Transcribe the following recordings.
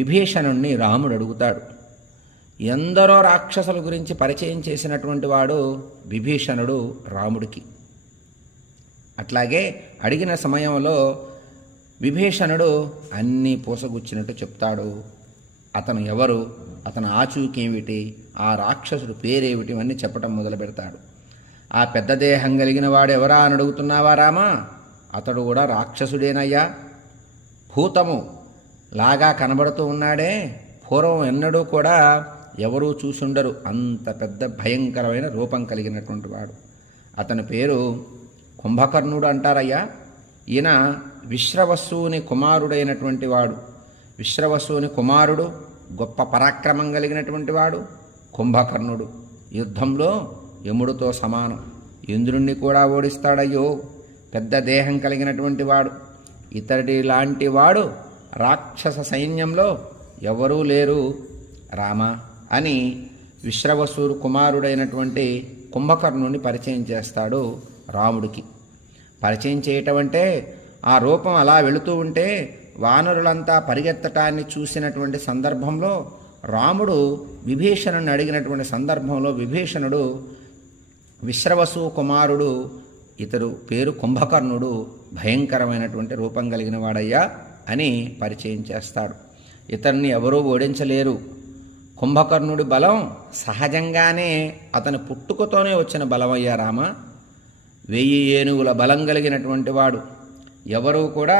విభీషణుణ్ణి రాముడు అడుగుతాడు. ఎందరో రాక్షసుల గురించి పరిచయం చేసినటువంటి వాడు విభీషణుడు రాముడికి. అట్లాగే అడిగిన సమయంలో విభీషణుడు అన్నీ పూసగుచ్చినట్టు చెప్తాడు. అతను ఎవరు, అతను ఆచూకేమిటి, ఆ రాక్షసుడు పేరేమిటి అన్నీ చెప్పటం మొదలు పెడతాడు. ఆ పెద్ద దేహం కలిగిన వాడు ఎవరా అని అడుగుతున్నావా రామా? అతడు కూడా రాక్షసుడేనయ్యా, భూతము లాగా కనబడుతూ ఉన్నాడే. పూర్వం ఎన్నడూ కూడా ఎవరూ చూసుండరు అంత పెద్ద భయంకరమైన రూపం కలిగినటువంటి వాడు. అతని పేరు కుంభకర్ణుడు అంటారయ్యా. ఈయన విశ్రవసుని కుమారుడైనటువంటి వాడు. విశ్రవసుని కుమారుడు, గొప్ప పరాక్రమం కలిగినటువంటి వాడు కుంభకర్ణుడు. యుద్ధంలో యముడితో సమానం. ఇంద్రుణ్ణి కూడా ఓడిస్తాడయ్యో, పెద్ద దేహం కలిగినటువంటి వాడు. ఇతడి లాంటి వాడు రాక్షస సైన్యంలో ఎవరూ లేరు రామ అని విశ్రవసుడు కుమారుడైనటువంటి కుంభకర్ణుని పరిచయం చేస్తాడు రాముడికి. పరిచయం చేయటం అంటే ఆ రూపం అలా వెళుతూ ఉంటే వానరులంతా పరిగెత్తటాన్ని చూసినటువంటి సందర్భంలో రాముడు విభీషణుని అడిగినటువంటి సందర్భంలో విభీషణుడు విశ్రవసు కుమారుడు, ఇతడు పేరు కుంభకర్ణుడు, భయంకరమైనటువంటి రూపం కలిగిన వాడయ్యా అని పరిచయం చేస్తాడు. ఇతన్ని ఎవరూ ఓడించలేరు. కుంభకర్ణుడి బలం సహజంగానే అతని పుట్టుకతోనే వచ్చిన బలమయ్యా రామ. 1000 ఏనుగుల బలం కలిగినటువంటి వాడు. ఎవరూ కూడా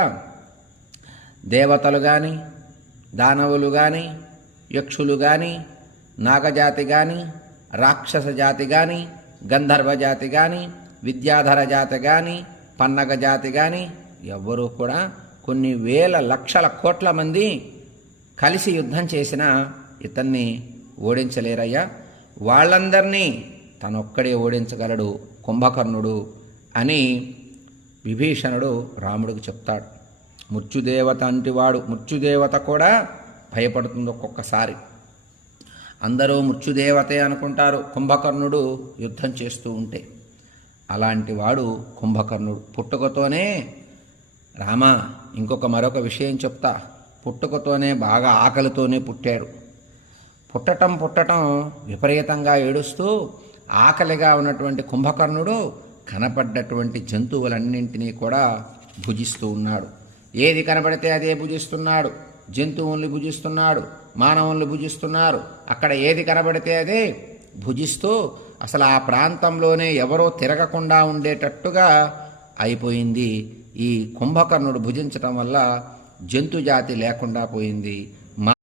దేవతలు కానీ, దానవులు కానీ, యక్షులు కానీ, నాగజాతి కానీ, రాక్షస జాతి కానీ, గంధర్వ జాతి కానీ, విద్యాధర జాతి కానీ, పన్నగ జాతి కానీ ఎవ్వరూ కూడా కొన్ని వేల లక్షల కోట్ల మంది కలిసి యుద్ధం చేసినా ఇతన్ని ఓడించలేరయ్యా. వాళ్ళందరినీ తనొక్కడే ఓడించగలడు కుంభకర్ణుడు అని విభీషణుడు రాముడికి చెప్తాడు. మృత్యుదేవత అంటివాడు. మృత్యుదేవత కూడా భయపడుతుంది ఒక్కొక్కసారి. అందరూ మృత్యుదేవతే అనుకుంటారు కుంభకర్ణుడు యుద్ధం చేస్తూ ఉంటే. అలాంటి వాడు కుంభకర్ణుడు. పుట్టుకతోనే రామా, మరొక విషయం చెప్తా. పుట్టుకతోనే బాగా ఆకలితోనే పుట్టాడు. పుట్టటం విపరీతంగా ఏడుస్తూ ఆకలిగా ఉన్నటువంటి కుంభకర్ణుడు కనపడ్డటువంటి జంతువులన్నింటినీ కూడా భుజిస్తూ ఉన్నాడు. ఏది కనబడితే అదే భుజిస్తున్నాడు. జంతువుల్ని భుజిస్తున్నాడు, మానవుల్ని భుజిస్తున్నారు. అక్కడ ఏది కనబడితే అదే భుజిస్తూ అసలు ఆ ప్రాంతంలోనే ఎవరో తిరగకుండా ఉండేటట్టుగా అయిపోయింది. ఈ కుంభకర్ణుడు భుజించటం వల్ల జంతుజాతి లేకుండా పోయింది.